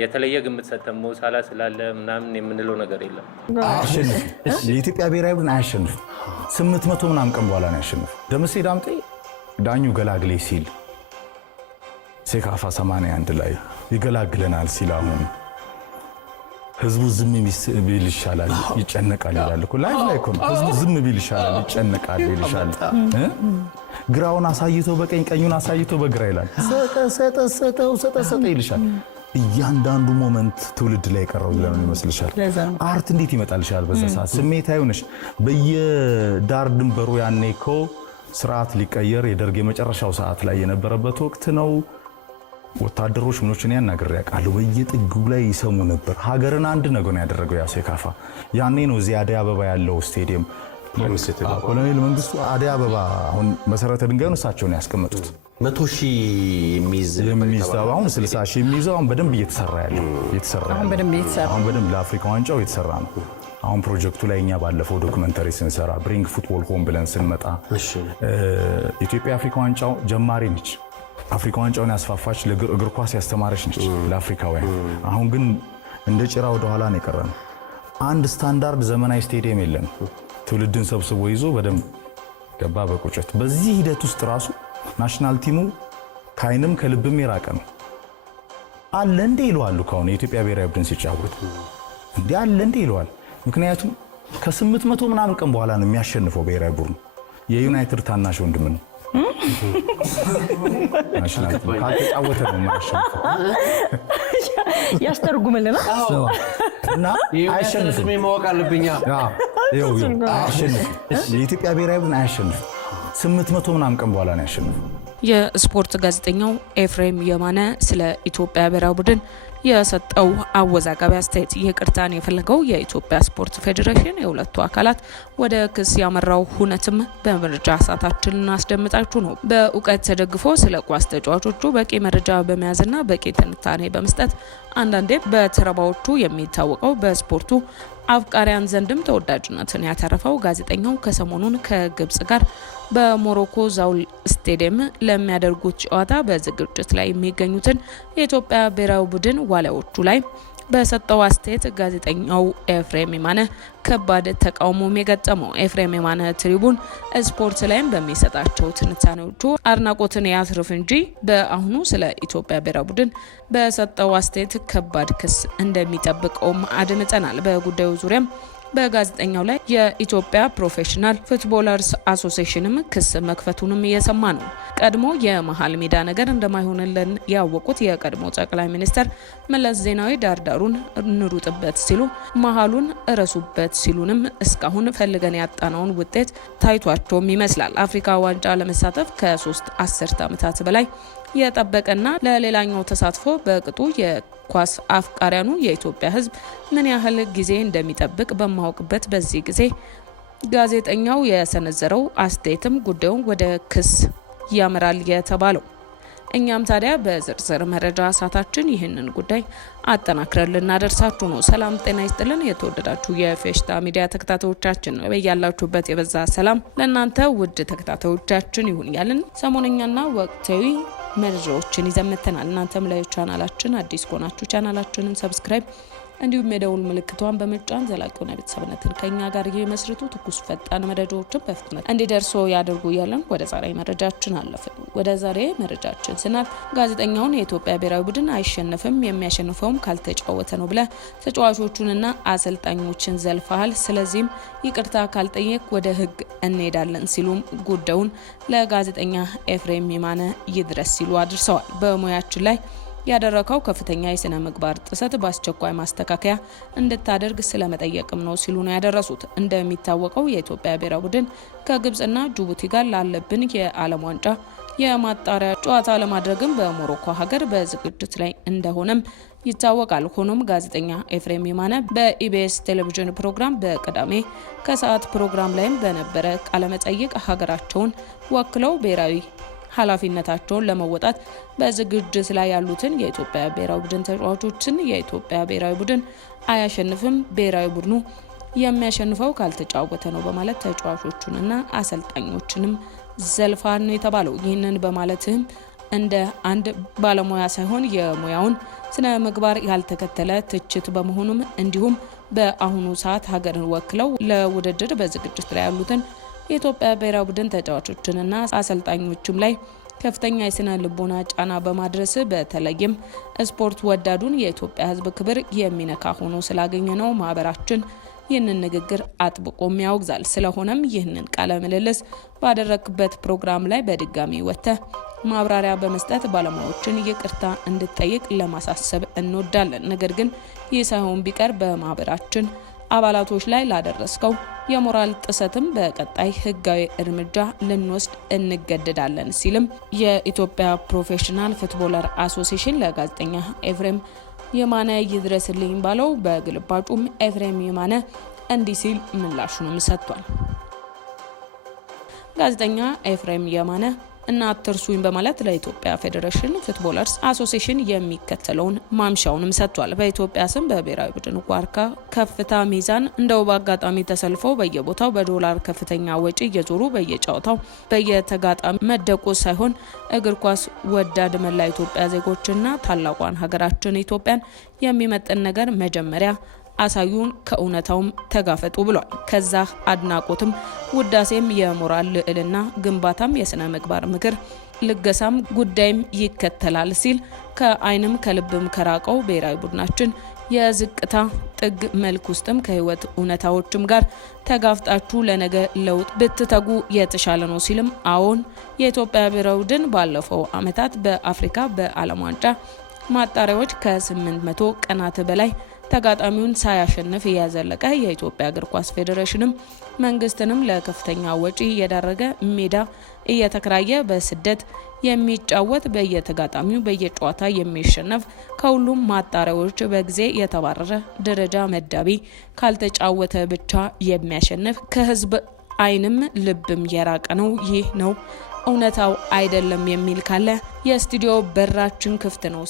የተለየ ግምት ሰጥተን ሞሳላ ስላለ ምናምን የምንለው ነገር የለም። አሸንፍ የኢትዮጵያ ብሔራዊ ቡድን አያሸንፍ 800 ምናምን ቀን በኋላ ነው ያሸንፍ። ደምሴ ዳምጤ ዳኙ ገላግሌ ሲል ሴካፋ 81 ላይ ይገላግለናል ሲል አሁን ህዝቡ ዝም ቢል ይሻላል ይጨነቃል ይላል እኮ ላይቭ ላይ እኮ ህዝቡ ዝም ቢል ይሻላል ይጨነቃል ይልሻል። ግራውን አሳይቶ በቀኝ ቀኙን አሳይቶ በግራ ይላል ሰጠ ይልሻል። እያንዳንዱ ሞመንት ትውልድ ላይ ቀረው ለምን ይመስልሻል? አርት እንዴት ይመጣልሻል? በዛ ሰዓት ስሜታዊ ሆነሽ በየዳር ድንበሩ ያኔ እኮ ስርዓት ሊቀየር የደርግ የመጨረሻው ሰዓት ላይ የነበረበት ወቅት ነው። ወታደሮች ምኖችን ያናገር ያቃሉ በየጥጉ ላይ ይሰሙ ነበር። ሀገርን አንድ ነገር ነው ያደረገው ያ ሴካፋ። ያኔ ነው እዚህ አደይ አበባ ያለው ስቴዲየም ኮሎኔል መንግስቱ አደይ አበባ አሁን መሰረተ ድንጋዩን እሳቸውን ያስቀመጡት 100,000 የሚይዝ አሁን 60,000 የሚይዘው አሁን በደንብ እየተሰራ ያለው አሁን በደንብ ለአፍሪካ ዋንጫው የተሰራ ነው። አሁን ፕሮጀክቱ ላይ እኛ ባለፈው ዶክመንተሪ ስንሰራ ብሪንግ ፉትቦል ሆም ብለን ስንመጣ ኢትዮጵያ አፍሪካ ዋንጫው ጀማሪ ነች። አፍሪካ ዋንጫውን ያስፋፋች ለእግር ኳስ ያስተማረች ነች ለአፍሪካውያን። አሁን ግን እንደ ጭራ ወደ ኋላ ነው የቀረነው። አንድ ስታንዳርድ ዘመናዊ ስቴዲየም የለም። ትውልድን ሰብስቦ ይዞ በደንብ ገባ በቁጭት። በዚህ ሂደት ውስጥ ራሱ ናሽናል ቲሙ ካይንም ከልብም የራቀ ነው አለ እንደ ይለዋል። ካሁን የኢትዮጵያ ብሔራዊ ቡድን ሲጫወት እንዴ አለ እንደ ይለዋል። ምክንያቱም ከ800 ምናምን ቀን በኋላ ነው የሚያሸንፈው ብሔራዊ ቡድን። የዩናይትድ ታናሽ ወንድም ነው። ናሽናል ቲም ካልተጫወተ ነው የማያሸንፈው። ያስተርጉምልና እና አይሸንፍም ማወቅ አለብኛ። የኢትዮጵያ ብሔራዊ ቡድን አያሸንፍም 800 ምናምን ቀን በኋላ ነው ያሸንፈው። የስፖርት ጋዜጠኛው ኤፍሬም የማነ ስለ ኢትዮጵያ ብሔራዊ ቡድን የሰጠው አወዛጋቢ አስተያየት ይቅርታን የፈለገው የኢትዮጵያ ስፖርት ፌዴሬሽን የሁለቱ አካላት ወደ ክስ ያመራው ሁነትም በመረጃ ሰዓታችን እናስደምጣችሁ ነው። በእውቀት ተደግፎ ስለ ኳስ ተጫዋቾቹ በቂ መረጃ በመያዝና በቂ ትንታኔ በመስጠት አንዳንዴ በተረባዎቹ የሚታወቀው በስፖርቱ አፍቃሪያን ዘንድም ተወዳጅነትን ያተረፈው ጋዜጠኛው ከሰሞኑን ከግብጽ ጋር በሞሮኮ ዛውል ስቴዲየም ለሚያደርጉት ጨዋታ በዝግጅት ላይ የሚገኙትን የኢትዮጵያ ብሔራዊ ቡድን ዋሊያዎቹ ላይ በሰጠው አስተያየት ጋዜጠኛው ኤፍሬም የማነ ከባድ ተቃውሞም የገጠመው። ኤፍሬም የማነ ትሪቡን ስፖርት ላይም በሚሰጣቸው ትንታኔዎቹ አድናቆትን ያትርፍ እንጂ በአሁኑ ስለ ኢትዮጵያ ብሔራዊ ቡድን በሰጠው አስተያየት ከባድ ክስ እንደሚጠብቀውም አድምጠናል። በጉዳዩ ዙሪያም በጋዜጠኛው ላይ የኢትዮጵያ ፕሮፌሽናል ፉትቦለርስ አሶሲዬሽንም ክስ መክፈቱንም እየሰማ ነው። ቀድሞ የመሃል ሜዳ ነገር እንደማይሆንልን ያወቁት የቀድሞ ጠቅላይ ሚኒስትር መለስ ዜናዊ ዳርዳሩን እንሩጥበት ሲሉ መሃሉን እረሱበት ሲሉንም እስካሁን ፈልገን ያጣነውን ውጤት ታይቷቸውም ይመስላል። አፍሪካ ዋንጫ ለመሳተፍ ከ3 አስርት ዓመታት በላይ የጠበቀና ለሌላኛው ተሳትፎ በቅጡ የኳስ አፍቃሪያኑ የኢትዮጵያ ሕዝብ ምን ያህል ጊዜ እንደሚጠብቅ በማወቅበት በዚህ ጊዜ ጋዜጠኛው የሰነዘረው አስተያየትም ጉዳዩን ወደ ክስ ያመራል የተባለው። እኛም ታዲያ በዝርዝር መረጃ ሰዓታችን ይህንን ጉዳይ አጠናክረን ልናደርሳችሁ ነው። ሰላም ጤና ይስጥልን የተወደዳችሁ የፌሽታ ሚዲያ ተከታታዮቻችን፣ በያላችሁበት የበዛ ሰላም ለእናንተ ውድ ተከታታዮቻችን ይሁን ያልን ሰሞነኛና ወቅታዊ መረጃዎችን ይዘምተናል። እናንተም ለቻናላችን አዲስ ከሆናችሁ ቻናላችንን ሰብስክራይብ እንዲሁም የደውል ምልክቷን በመጫን ዘላቂውን ቤተሰብነትን ከኛ ጋር እየመስርቱ ትኩስ ፈጣን መረጃዎችን በፍጥነት እንዲደርሱ ያደርጉ ያለን ወደ ዛሬ መረጃችን አለፍን። ወደ ዛሬ መረጃችን ስናልፍ ጋዜጠኛውን የኢትዮጵያ ብሔራዊ ቡድን አይሸነፍም የሚያሸንፈውም ካልተጫወተ ነው ብለ ተጫዋቾቹንና አሰልጣኞችን ዘልፈሃል፣ ስለዚህም ይቅርታ ካልጠየቅ ወደ ሕግ እንሄዳለን ሲሉም ጉዳዩን ለጋዜጠኛ ኤፍሬም የማነ ይድረስ ሲሉ አድርሰዋል። በሙያችን ላይ ያደረከው ከፍተኛ የስነ ምግባር ጥሰት በአስቸኳይ ማስተካከያ እንድታደርግ ስለመጠየቅም ነው ሲሉ ነው ያደረሱት። እንደሚታወቀው የኢትዮጵያ ብሔራዊ ቡድን ከግብጽና ጅቡቲ ጋር ላለብን የዓለም ዋንጫ የማጣሪያ ጨዋታ ለማድረግም በሞሮኮ ሀገር በዝግጅት ላይ እንደሆነም ይታወቃል። ሆኖም ጋዜጠኛ ኤፍሬም የማነ በኢቢኤስ ቴሌቪዥን ፕሮግራም በቅዳሜ ከሰዓት ፕሮግራም ላይም በነበረ ቃለመጠይቅ ሀገራቸውን ወክለው ብሔራዊ ኃላፊነታቸውን ለመወጣት በዝግጅት ላይ ያሉትን የኢትዮጵያ ብሔራዊ ቡድን ተጫዋቾችን የኢትዮጵያ ብሔራዊ ቡድን አያሸንፍም፣ ብሔራዊ ቡድኑ የሚያሸንፈው ካልተጫወተ ነው በማለት ተጫዋቾቹንና አሰልጣኞችንም ዘልፋን ነው የተባለው። ይህንን በማለትም እንደ አንድ ባለሙያ ሳይሆን የሙያውን ስነ ምግባር ያልተከተለ ትችት በመሆኑም እንዲሁም በአሁኑ ሰዓት ሀገርን ወክለው ለውድድር በዝግጅት ላይ ያሉትን የኢትዮጵያ ብሔራዊ ቡድን ተጫዋቾችንና አሰልጣኞችም ላይ ከፍተኛ የስነ ልቦና ጫና በማድረስ በተለይም ስፖርት ወዳዱን የኢትዮጵያ ሕዝብ ክብር የሚነካ ሆኖ ስላገኘ ነው ማህበራችን ይህንን ንግግር አጥብቆም ያወግዛል። ስለሆነም ይህንን ቃለ ምልልስ ባደረክበት ፕሮግራም ላይ በድጋሚ ወጥተህ ማብራሪያ በመስጠት ባለሙያዎችን ይቅርታ እንድትጠይቅ ለማሳሰብ እንወዳለን። ነገር ግን ይህ ሳይሆን ቢቀር በማህበራችን አባላቶች ላይ ላደረስከው የሞራል ጥሰትም በቀጣይ ህጋዊ እርምጃ ልንወስድ እንገደዳለን ሲልም የኢትዮጵያ ፕሮፌሽናል ፉትቦለር አሶሲዬሽን ለጋዜጠኛ ኤፍሬም የማነ ይድረስልኝ ባለው በግልባጩም ኤፍሬም የማነ እንዲህ ሲል ምላሹንም ሰጥቷል። ጋዜጠኛ ኤፍሬም የማነ እና አትርሱኝ በማለት ለኢትዮጵያ ፌዴሬሽን ፉትቦለርስ አሶሲዬሽን የሚከተለውን ማምሻውንም ሰጥቷል። በኢትዮጵያ ስም በብሔራዊ ቡድን ዋርካ ከፍታ ሚዛን እንደው በአጋጣሚ ተሰልፎ በየቦታው በዶላር ከፍተኛ ወጪ እየዞሩ በየጨዋታው በየተጋጣሚ መደቆስ ሳይሆን እግር ኳስ ወዳድ መላ ኢትዮጵያ ዜጎችና ታላቋን ሀገራችን ኢትዮጵያን የሚመጥን ነገር መጀመሪያ አሳዩን፣ ከእውነታውም ተጋፈጡ ብሏል። ከዛ አድናቆትም ውዳሴም የሞራል ልዕልና ግንባታም የስነ ምግባር ምክር ልገሳም ጉዳይም ይከተላል ሲል ከአይንም ከልብም ከራቀው ብሔራዊ ቡድናችን የዝቅታ ጥግ መልክ ውስጥም ከህይወት እውነታዎችም ጋር ተጋፍጣችሁ ለነገ ለውጥ ብትተጉ የተሻለ ነው ሲልም አዎን የኢትዮጵያ ብሔራዊ ቡድን ባለፈው ዓመታት በአፍሪካ በዓለም ዋንጫ ማጣሪያዎች ከ800 ቀናት በላይ ተጋጣሚውን ሳያሸንፍ ያዘለቀ የኢትዮጵያ እግር ኳስ ፌዴሬሽንም መንግስትንም ለከፍተኛ ወጪ እየዳረገ ሜዳ እየተከራየ በስደት የሚጫወት በየተጋጣሚው በየጨዋታ የሚሸነፍ ከሁሉም ማጣሪያዎች በጊዜ የተባረረ ደረጃ መዳቢ ካልተጫወተ ብቻ የሚያሸንፍ ከህዝብ አይንም ልብም የራቀ ነው። ይህ ነው እውነታው አይደለም የሚል ካለ የስቱዲዮ በራችን ክፍት ነው።